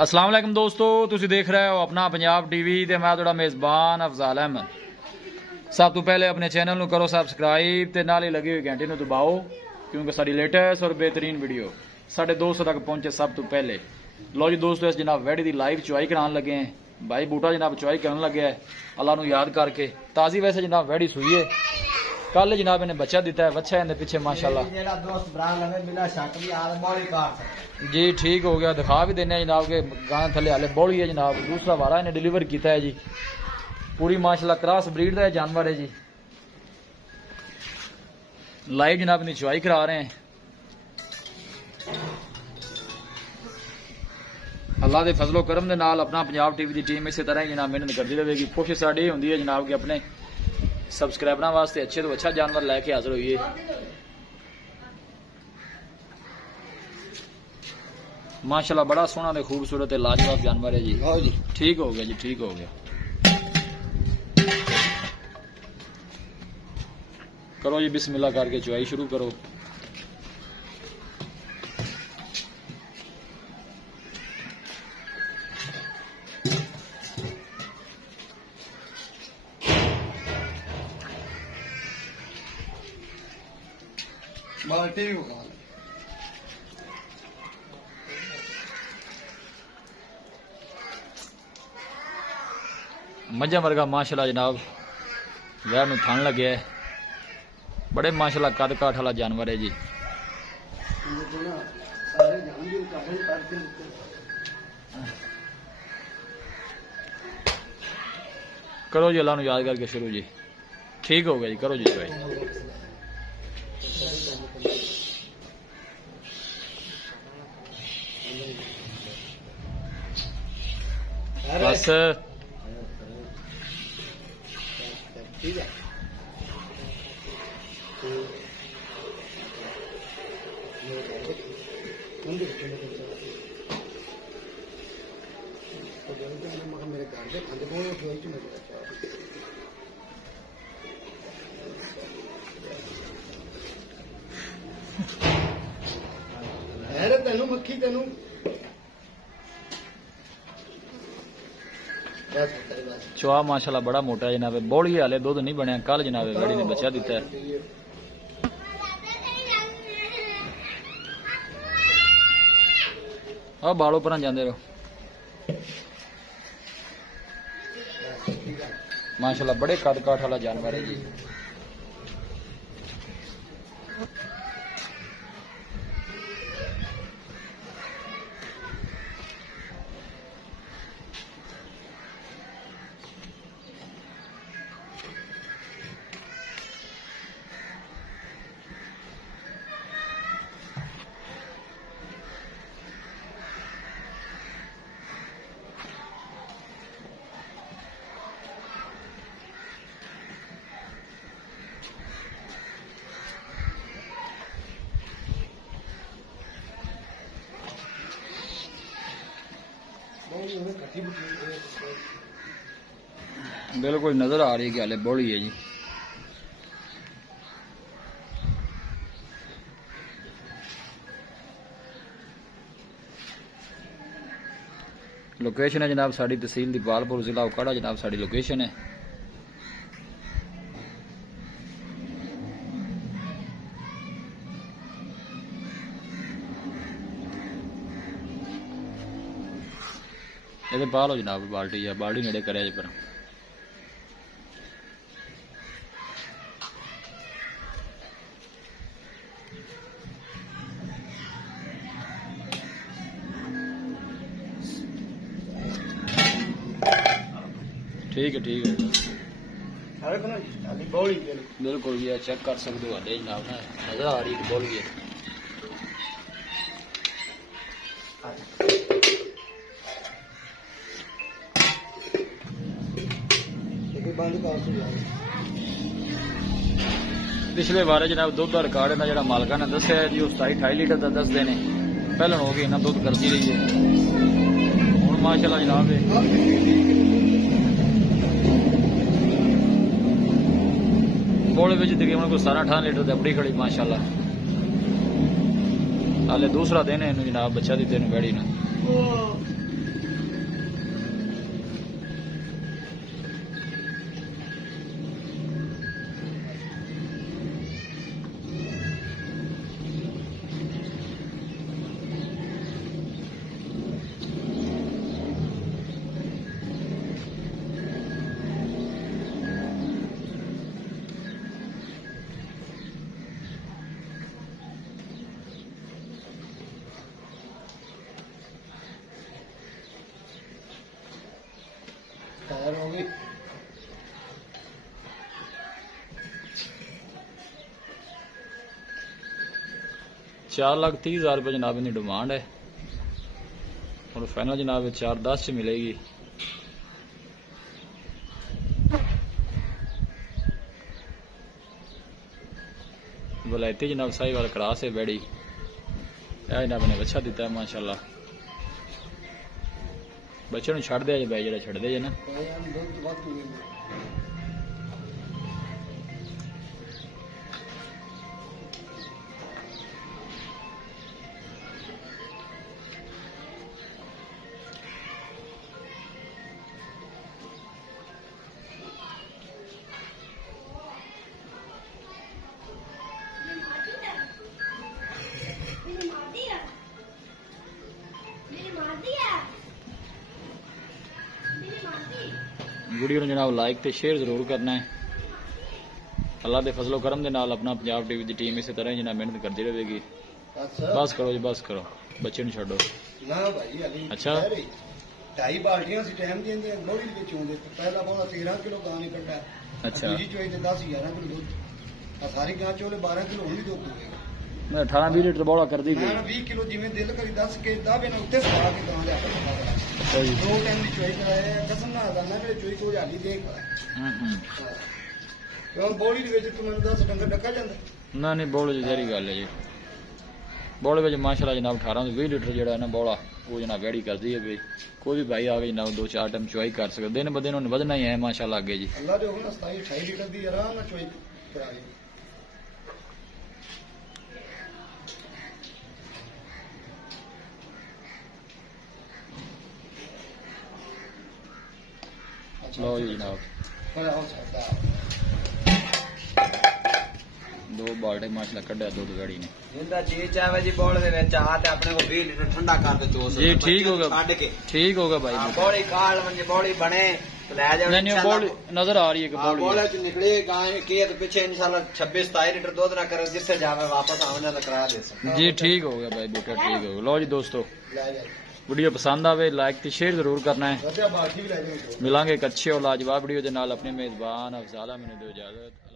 अस्सलाम वालेकुम दोस्तों, तुसी देख रहे हो अपना पंजाब टीवी ते मैं तुहाडा मेज़बान अफजाल अहमद। सब तो पहले अपने चैनल नू करो सबसक्राइब ते नाल ही लगी हुई घंटी नू दबाओ, क्योंकि साडी लेटेस्ट और बेहतरीन वीडियो साढ़े 200 तक पहुंचे सब तो पहले। लो जी दोस्तों, इस जनाब वैडी की लाइव चुआई कराने लगे हैं। भाई बूटा जनाब चुआई करने लगे है अल्लाह नू याद करके। ताज़ी वैसे जनाब वैडी सुई है, कल जनाब इन्हें बच्चा दिता है, बच्चा इन्हें पीछे माशाल्लाह जी ठीक हो गया। दिखा भी देने जनाब के गाने थले हाले बोली है जनाब, दूसरा वारा इन्हें डिलीवर किया है जी। पूरी माशाल्लाह क्रॉस ब्रीड का जानवर है जी। लाइव जनाब इन्हें चुआई करा रहे हैं। अल्लाह के फजलो करम के नाल अपना पंजाब टीवी की टीम इस तरह ही जनाब मेहनत करती रहेगी। कोशिश साड़ी होंगी है जनाब के अपने सबसक्राइबर वास्ते अच्छे तो अच्छा जानवर लैके हाजिर होइए। माशाल्लाह बड़ा सोहना ते खूबसूरत लाजवाब जानवर है जी। ठीक हो गया जी, ठीक हो गया। करो जी बिस्मिल्लाह करके चुआई शुरू करो। मझा वर्गा माशाल्लाह जनाब वह नू थन लगे है। बड़े माशाल्लाह कद काठ वाला जानवर है जी। करो जी अल्लाह नू याद करके शुरू जी। ठीक हो गया जी, करो जी चुआई। बस ठीक है। मेरे घर से खाते तेन मक्खी तेन चुआ माशाल्लाह बड़ा मोटा है जनाबे। बौली हाले दुध नहीं बनया, कल जनाबे बड़ी ने बच्चा दिता है। आ बालों पर जाते रहो। माशाल्लाह बड़े कद काठ वाला जानवर है जी। बिल्कुल नजर आ रही है कि हाले बौली है जी। लोकेशन है जनाब साड़ी तहसील दीपालपुर, जिला उकाड़ा जनाब साड़ी लोकेशन है। ये पा लो जनाब बाल्टी या बाल्टी नेड़े करे पर। ठीक है, ठीक है। बिल्कुल ये चेक कर सकते हो जनाब ना, नजर आ रही है बौली है। पिछले बार जनाब दुध का रिकॉर्ड इन्हें जो मालका ने दसिया जी, 27-28 लीटर का दसते हैं। पहले हो गई इन्हें दुध करती रही है। हूँ माशाल्लाह जनाब बोले में तकरीबन कोई 17-18 लीटर दबड़ी खड़ी माशाल्लाह। हाले दूसरा दिन है जनाब बच्चा दी तेन बैड़ी ने। खैर हो गई। 4,30,000 रुपये जनाब इनकी डिमांड है और फाइनल जनाब 4,10 च मिलेगी। वलायती जनाब साहिवाल क्रॉस है बैड़ी, यह जनाब ने बच्चा दिता है माशाल्लाह। बच्चे ਨੂੰ ਛੱਡ ਦਿਆ ਜੇ ਬਾਈ, ਜਿਹੜਾ ਛੱਡਦੇ ਜੇ ਨਾ। वीडियो जनाब लाइक तो शेयर जरूर करना है। अल्लाह के फजलो करम के नाल अपना पंजाब टीवी की टीम इस तरह जनाब मेहनत करती रहेगी। बस करो जी, बस करो, बच्चे नहीं छो ना भाई अली। अच्छा 2.5 बाल्टियां सी टाइम दी लोहड़ी दे चोंदे, पहला बोला 13 किलो गां निकलदा। अच्छा दूजी चोई ते 10-11 किलो दूध, आ सारी गां चोले 12 किलो हुंदी दूध होएगा। मैं 18-20 लीटर बौला कर दी मैं 20 किलो जिवें दिल करी 10 के दाबे ना उत्ते सवा के गां दे सही। दो टाइम दी चोई कराए कसम ना दाना जेड़े चोई को हाली देख क्यों बोली दे विच तू मैनूं 10 डंगर डक्का जांदा ना। नहीं बौले जी जहरी गल है जी। बौले में माशाल्लाह जनाब 18 से 20 लीटर जो है ना बौला वो जनाब वेड़ी करती है। भाई कोई भी भाई आगे जनाब 2-4 टाइम चुआई कर सकते, दिन ब दिन उन्हें बढ़ना ही है माशाल्लाह आगे जी। अल्लाह दे हुक्म 27-28 लीटर दी आराम नाल चोई करा ली। लो जी जनाब बड़ा हो सकता 2 बाल्टे माशाल्लाह कढ़िया दूध गाड़ी ने। जिंदा जी चाहे जी बोल दे विच आ ते अपने को 20 लीटर ठंडा कर दे चोस जी ठीक होगा, छाड़ के ठीक होगा भाई। बॉडी काल मंजे बॉडी बने तो ले जाओ। नहीं नहीं बॉल नजर आ रही है कि बॉल बॉले च निकले गाय के तो पीछे इंशाल्लाह 26-27 लीटर दूध ना करे, जिससे जावे वापस आने का करा दे सकते जी। ठीक हो गया भाई बेटा, ठीक हो गया। लो जी दोस्तों ले जा वीडियो पसंद आवे लाइक तो शेयर जरूर करना है। वजह बाल्टी भी ले जाओ। मिलांगे एक अच्छे और लाजवाब वीडियो के नाल। अपने मेजबान अफजाल मैंने दो इजाजत।